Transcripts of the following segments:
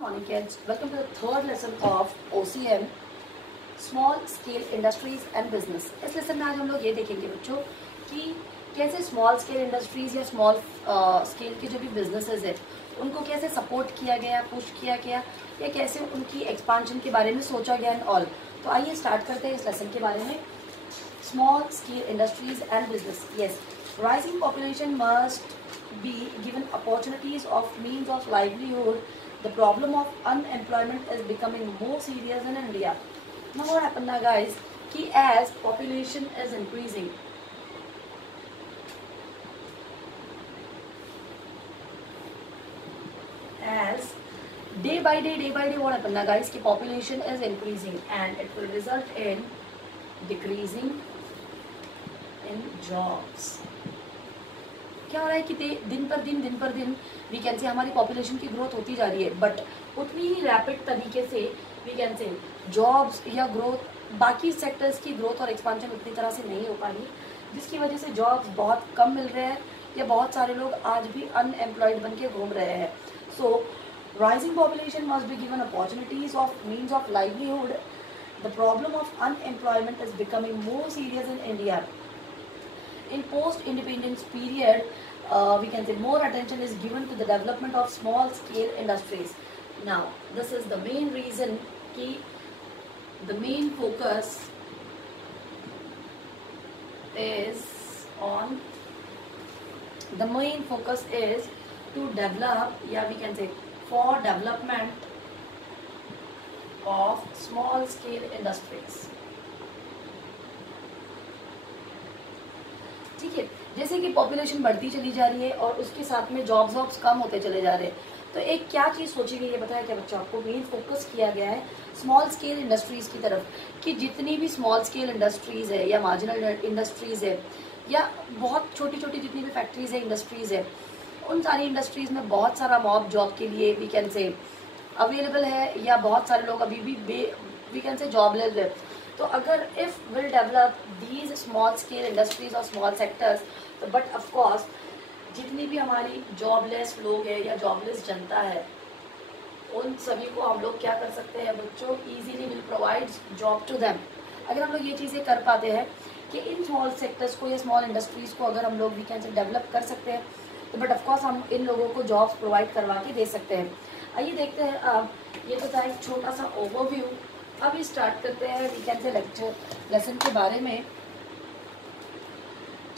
Morning kids, welcome to the third lesson of OCM small scale industries and business. इस lesson में आज हम लोग ये देखेंगे बच्चों कि कैसे स्मॉल स्केल इंडस्ट्रीज या स्मॉल स्केल के जो भी बिजनेसेस है उनको कैसे सपोर्ट किया गया, पुश किया गया या कैसे उनकी एक्सपांशन के बारे में सोचा गया एंड ऑल। तो आइए स्टार्ट करते हैं इस लेसन के बारे में। Small scale industries and business. Yes, rising population must be given opportunities of means of livelihood. The problem of unemployment is becoming more serious in India. Now what happened now guys, कि as population is increasing, as day by day what happened now guys, कि population is increasing and it will result in decreasing in jobs. क्या हो रहा है कि दिन पर दिन वी कैन से हमारी पॉपुलेशन की ग्रोथ होती जा रही है, बट उतनी ही रैपिड तरीके से वी कैन से जॉब्स या ग्रोथ, बाकी सेक्टर्स की ग्रोथ और एक्सपांशन उतनी तरह से नहीं हो पा रही, जिसकी वजह से जॉब्स बहुत कम मिल रहे हैं या बहुत सारे लोग आज भी अनएम्प्लॉयड बन के घूम रहे हैं। So rising population must be given opportunities of means of livelihood. The problem of unemployment is becoming more serious in India. In post-independence period, we can say more attention is given to the development of small-scale industries. Now, this is the main reason कि the main focus is to develop, yeah, we can say for development of small-scale industries. ठीक है, जैसे कि population बढ़ती चली जा रही है और उसके साथ में जॉब्स कम होते चले जा रहे हैं, तो एक क्या चीज़ सोची गई है बताया क्या बच्चों आपको? मेन फोकस किया गया है स्मॉल स्केल इंडस्ट्रीज की तरफ, कि जितनी भी स्मॉल स्केल इंडस्ट्रीज है या मार्जिनल इंडस्ट्रीज है या बहुत छोटी छोटी जितनी भी फैक्ट्रीज है, इंडस्ट्रीज है, उन सारी इंडस्ट्रीज में बहुत सारा मॉब जॉब के लिए वी कैन से अवेलेबल है या बहुत सारे लोग अभी भी वी कैन से जॉबलेस है। तो अगर if will develop these small scale industries और स्मॉल सेक्टर्स, तो बट ऑफ कोर्स जितनी भी हमारी जॉबलेस लोग हैं या जॉबलेस जनता है, उन सभी को हम लोग क्या कर सकते हैं बच्चों? Easily will provide job to them. अगर हम लोग ये चीज़ें कर पाते हैं कि इन स्मॉल सेक्टर्स को या स्मॉल इंडस्ट्रीज को अगर हम लोग वी कैन से डेवलप कर सकते हैं, तो बट ऑफकोर्स हम इन लोगों को जॉब्स प्रोवाइड करवा के दे सकते हैं। आइए देखते हैं अब, ये तो था एक छोटा सा ओवरव्यू। अभी स्टार्ट करते हैं वी कैन से लेसन के बारे में।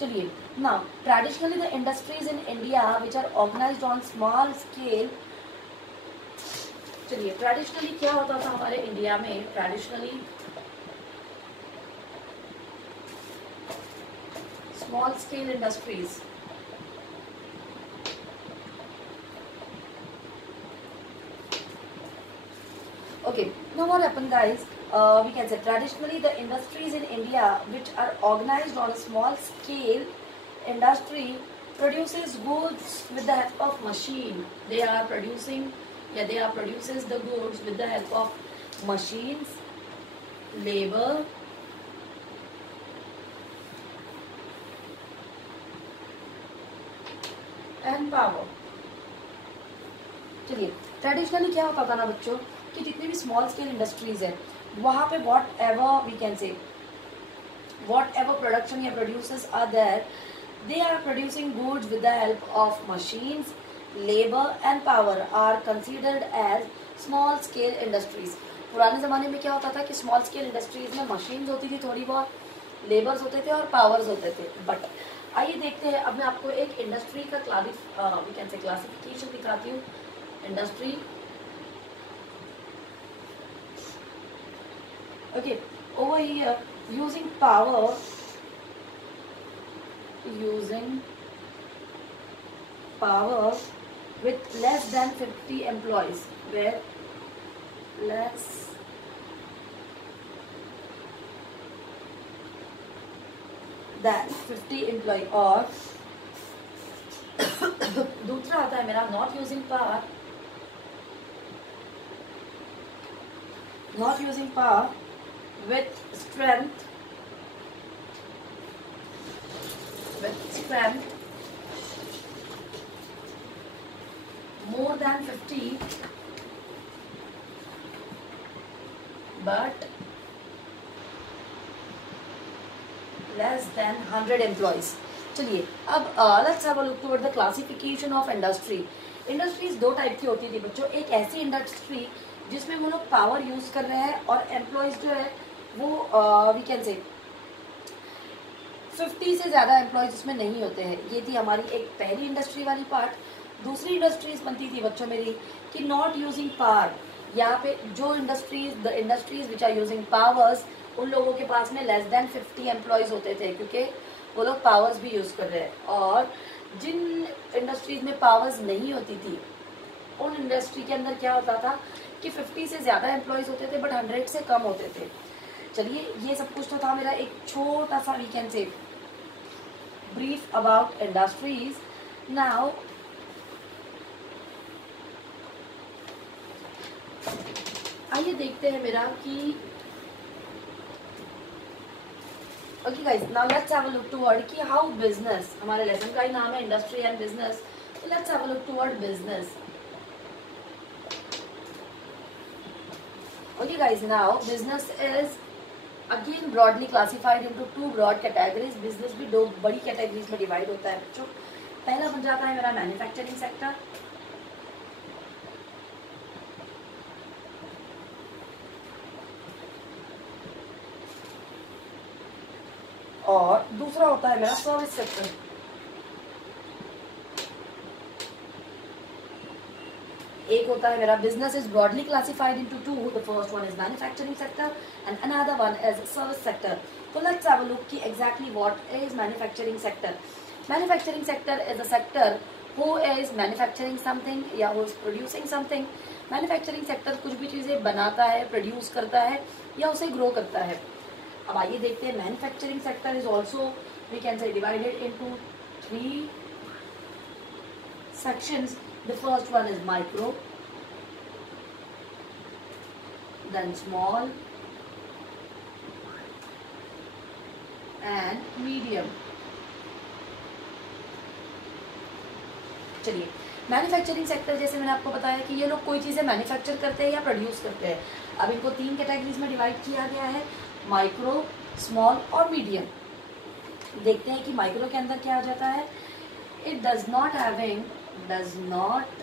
चलिए, now traditionally the industries in India which are organized on small scale. चलिए, ट्रेडिशनली क्या होता था हमारे इंडिया में? Traditionally small scale industries, okay, now what happened guys, we can say traditionally the industries in India which are organized on a small scale industry produces goods with the help of machine. They produces the goods with the help of machines, labor and power. चलिए, traditionally क्या होता था ना बच्चों कि जितनी भी small scale industries है वहाँ पे whatever we can say whatever production या producers are there, they are producing goods with the help of machines, labour and power are considered as small scale industries. पुराने ज़माने में क्या होता था कि स्मॉल स्केल इंडस्ट्रीज में machines होती थी, थोड़ी बहुत लेबर्स होते थे और पावर्स होते थे। बट आइए देखते हैं, अब मैं आपको एक इंडस्ट्री का वी कैन से क्लासिफिकेशन दिखाती हूँ। Industry, okay, over here using power with less than 50 employees, where less than 50 employee, और दूसरा आता है मेरा not using power with strength more than 50 but less than 100 employees. चलिए अब let's have a look toward the classification of industry. Industries दो type की होती थी बच्चों. एक ऐसी इंडस्ट्री जिसमें वो लोग पावर यूज कर रहे हैं और एम्प्लॉयज जो है वो वी कैन से 50 से ज़्यादा एम्प्लॉयज इसमें नहीं होते हैं. ये थी हमारी एक पहली इंडस्ट्री वाली पार्ट. दूसरी इंडस्ट्रीज बनती थी बच्चों मेरी कि नॉट यूजिंग पावर. यहाँ पे जो the industries which are using powers, उन लोगों के पास में लेस देन 50 एम्प्लॉयज होते थे क्योंकि वो लोग पावर्स भी यूज कर रहे हैं. और जिन इंडस्ट्रीज में पावर्स नहीं होती थी उन इंडस्ट्री के अंदर क्या होता था कि 50 से ज़्यादा एम्प्लॉयज होते थे बट 100 से कम होते थे. चलिए ये सब कुछ तो था मेरा एक छोटा सा we can say brief about industries. Now आइए देखते हैं मेरा कि okay guys, now let's have a look toward कि हाउ बिजनेस, हमारे लेसन का ही नाम है इंडस्ट्री एंड बिजनेस. तो let's have a look toward business. Okay guys, now business is again broadly classified into two broad categories. Business भी दो बड़ी कैटेगरीज में डिवाइड होता है बच्चों. पहला बन जाता है मेरा मैन्युफैक्चरिंग सेक्टर. और दूसरा होता है मेरा सर्विस सेक्टर. एक होता है मेरा business is broadly classified into two. The first one is manufacturing sector and another one is service sector. तो लेट्स हैव अ लुक कि exactly what is manufacturing sector. Manufacturing sector is a sector who is manufacturing something या who is producing something. Manufacturing sector कुछ भी चीजें बनाता है, produce करता है या उसे ग्रो करता है. अब आइए देखते हैं. Manufacturing sector is also we can say divided into 3 sections. The first one is micro, then small and medium. चलिए मैन्युफैक्चरिंग सेक्टर जैसे मैंने आपको बताया कि ये लोग कोई चीज़ें मैन्युफैक्चर करते हैं या प्रोड्यूस करते हैं. अब इनको 3 कैटेगरीज में डिवाइड किया गया है, माइक्रो, स्मॉल और मीडियम. देखते हैं कि माइक्रो के अंदर क्या आ जाता है. It does not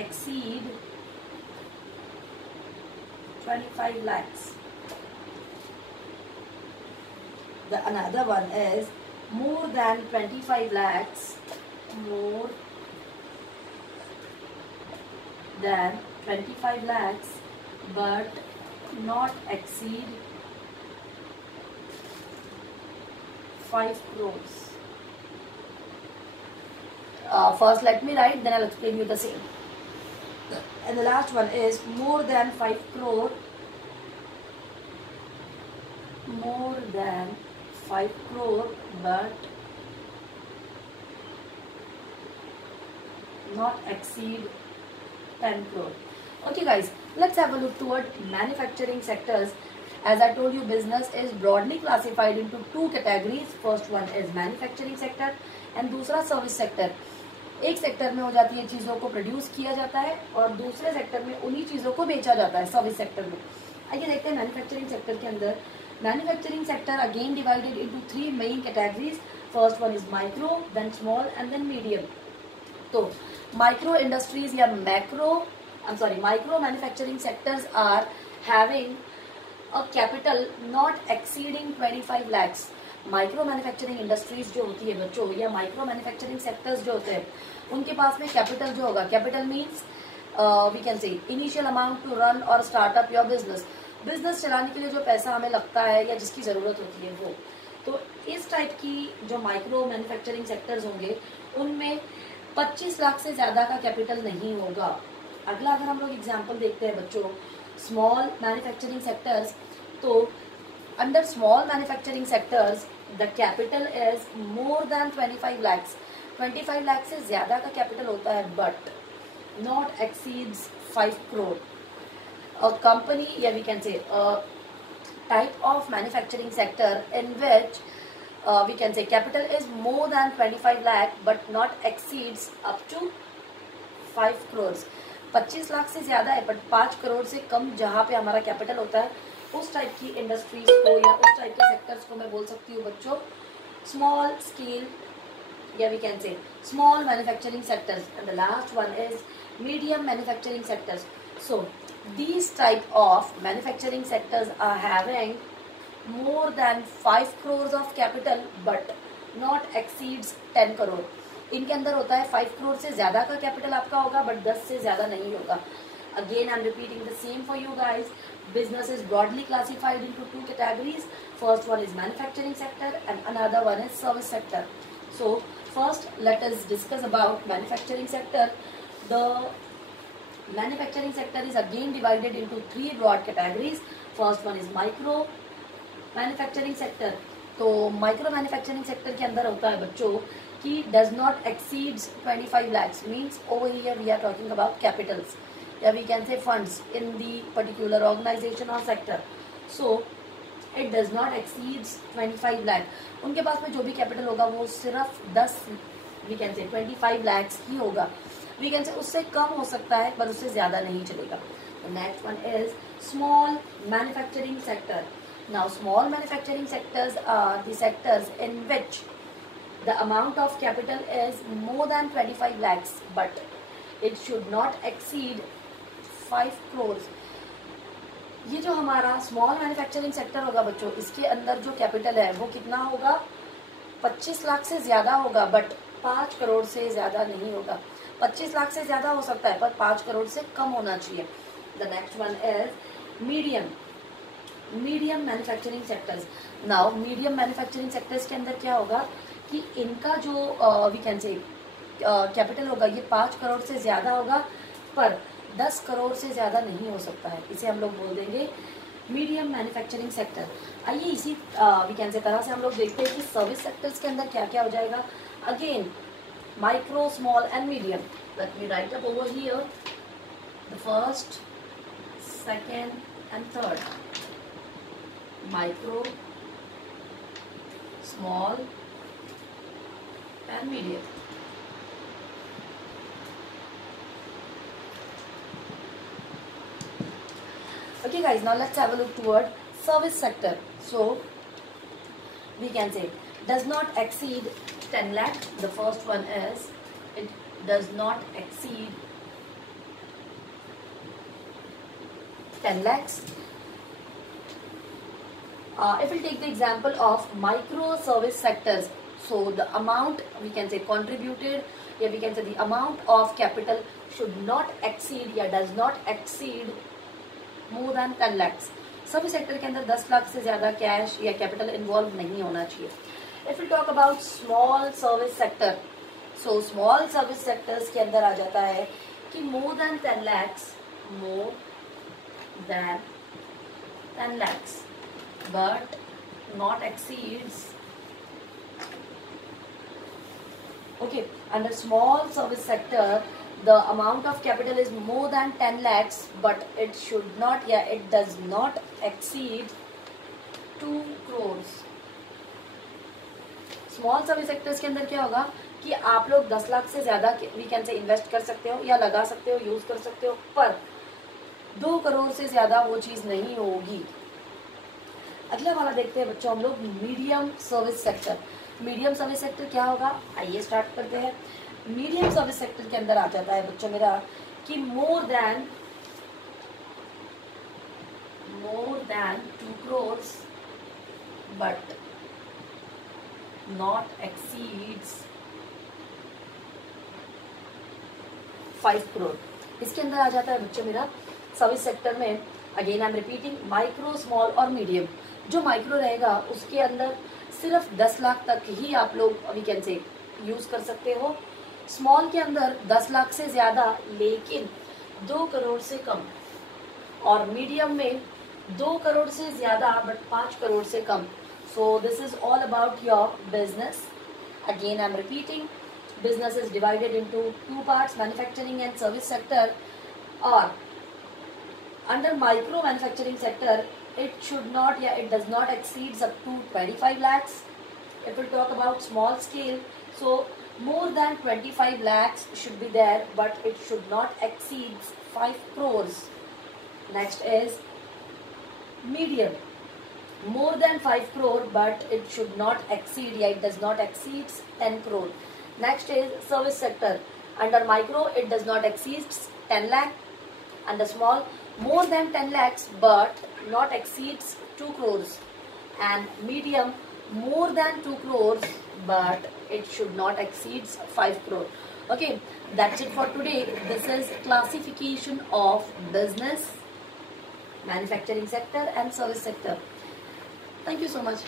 exceed 25 lakhs. The another one is more than 25 lakhs, more than 25 lakhs but not exceed 5 crores. First let me write, then I'll explain you the same. And the last one is more than 5 crore, more than 5 crore but not exceed 10 crore. Okay guys, let's have a look toward manufacturing sectors. As I told you, business is broadly classified into 2 categories. First one is manufacturing sector and दूसरा service sector. एक sector में हो जाती है चीज़ों को produce किया जाता है और दूसरे सेक्टर में उन्हीं चीज़ों को बेचा जाता है सर्विस सेक्टर में. आइए देखते हैं मैन्युफैक्चरिंग सेक्टर के अंदर. Manufacturing sector again divided into 3 main categories. First one is micro, then small and then medium. तो माइक्रो इंडस्ट्रीज या micro manufacturing sectors are having a capital not exceeding 25 lakhs. Micro manufacturing industries जो होती है बच्चों या micro manufacturing sectors जो होते हैं उनके पास में कैपिटल जो होगा, capital means we can say initial amount to run और स्टार्टअप योर बिजनेस. बिजनेस चलाने के लिए जो पैसा हमें लगता है या जिसकी ज़रूरत होती है वो. तो इस टाइप की जो माइक्रो मैन्युफैक्चरिंग सेक्टर्स होंगे उनमें 25 लाख से ज़्यादा का कैपिटल नहीं होगा. अगला अगर हम लोग एग्जाम्पल देखते हैं बच्चों स्मॉल मैन्युफैक्चरिंग सेक्टर्स, तो under small manufacturing sectors the capital is more than 25 lakhs. 25 lakh से ज़्यादा का कैपिटल होता है but not exceeds 5 crore. A company, yeah, we can say a type of manufacturing sector in which we can say capital is more than 25 lakh but not exceeds up to 5 crores. 25 lakh से ज़्यादा है but 5 crore से कम जहाँ पे हमारा capital होता है, उस टाइप की इंडस्ट्रीज को या उस टाइप के सेक्टर्स को मैं बोल सकती हूँ बच्चों स्मॉल स्केल, या we can say small manufacturing sectors, and the last one is medium manufacturing sectors. So these type of manufacturing sectors are having more than 5 crores of capital but not exceeds 10 crore. इनके अंदर होता है 5 करोड़ से ज़्यादा का capital आपका होगा but 10 से ज़्यादा नहीं होगा. Again I am repeating the same for you guys. Business is broadly classified into two categories. First one is manufacturing sector and another one is service sector. So first let us discuss about manufacturing sector. The manufacturing sector is again divided into three broad categories. First one is micro manufacturing sector. तो micro manufacturing sector के अंदर होता है बच्चों कि does not exceeds 25 lakhs, means over here we are talking about capitals, या we can say funds in the particular organization or sector. So it does not exceeds 25 lakh. उनके पास में जो भी कैपिटल होगा वो सिर्फ 10 we can say 25 lakhs ही होगा. We can से उससे कम हो सकता है पर उससे ज़्यादा नहीं चलेगा. Next one is small manufacturing sector. Now small manufacturing sectors are the sectors in which the amount of capital is more than 25 lakhs but it should not exceed 5 crores. ये जो हमारा स्मॉल मैन्युफैक्चरिंग सेक्टर होगा बच्चों, इसके अंदर जो capital है वो कितना होगा, 25 लाख से ज़्यादा होगा बट 5 करोड़ से ज़्यादा नहीं होगा. 25 लाख से ज़्यादा हो सकता है पर 5 करोड़ से कम होना चाहिए. The next one is medium manufacturing sectors. Now medium manufacturing sectors के अंदर क्या होगा कि इनका जो वी कैन से कैपिटल होगा ये 5 करोड़ से ज़्यादा होगा पर 10 करोड़ से ज़्यादा नहीं हो सकता है. इसे हम लोग बोल देंगे मीडियम मैन्युफैक्चरिंग सेक्टर. आइए इसी वी कैन से तरह से हम लोग देखते हैं कि सर्विस सेक्टर्स के अंदर क्या क्या हो जाएगा. Again micro, small and medium. Let me write up over here the first, second and third. Micro, small and medium. Okay guys, now let's have a look toward service sector. So we can say does not exceed 10 lakh. The first one is it does not exceed 10 lakhs. If we take the example of micro service sectors, so the amount we can say contributed, या we can say the amount of capital should not exceed या does not exceed more than 10 lakhs. Service sector के अंदर 10 लाख से ज़्यादा cash या capital involve नहीं होना चाहिए. If we talk about small service sector, so small service sectors के अंदर आ जाता है कि more than 10 lakhs but not exceeds. Okay, under small service sector the amount of capital is more than 10 lakhs but it should not, it does not exceed 2 crores. Small service sectors के अंदर क्या होगा कि आप लोग 10 लाख से ज़्यादा we can से इन्वेस्ट कर सकते हो या लगा सकते हो, यूज़ कर सकते हो, पर 2 करोड़ से ज़्यादा वो चीज़ नहीं होगी. अगला वाला देखते हैं बच्चों हम लोग medium service sector. Medium service sector क्या होगा, आइए स्टार्ट करते हैं. मीडियम सर्विस सेक्टर के अंदर आ जाता है बच्चों मेरा कि more than 2 crores but not exceeds 5 crore. इसके अंदर आ जाता है बच्चों मेरा सर्विस सेक्टर में. Again I am repeating micro, small और मीडियम. जो माइक्रो रहेगा उसके अंदर सिर्फ 10 लाख तक ही आप लोग वी कैन से यूज कर सकते हो. स्मॉल के अंदर 10 लाख से ज़्यादा लेकिन 2 करोड़ से कम, और मीडियम में 2 करोड़ से ज़्यादा बट 5 करोड़ से कम. So this is all about your business. Again I am repeating, business is divided into two parts, manufacturing and service sector. Or under micro manufacturing sector it should not, it does not exceed up to 25 lakhs. If we talk about small scale, so More than 25 lakhs should be there, but it should not exceed 5 crores. Next is medium. More than 5 crore, but it should not exceed, yeah, it does not exceed 10 crore. Next is service sector. Under micro, it does not exceed 10 lakh. Under small, more than 10 lakhs, but not exceeds 2 crores. And medium, more than 2 crores, but it should not exceed 5 crore. Okay, that's it for today. This is classification of business, manufacturing sector and service sector. Thank you so much.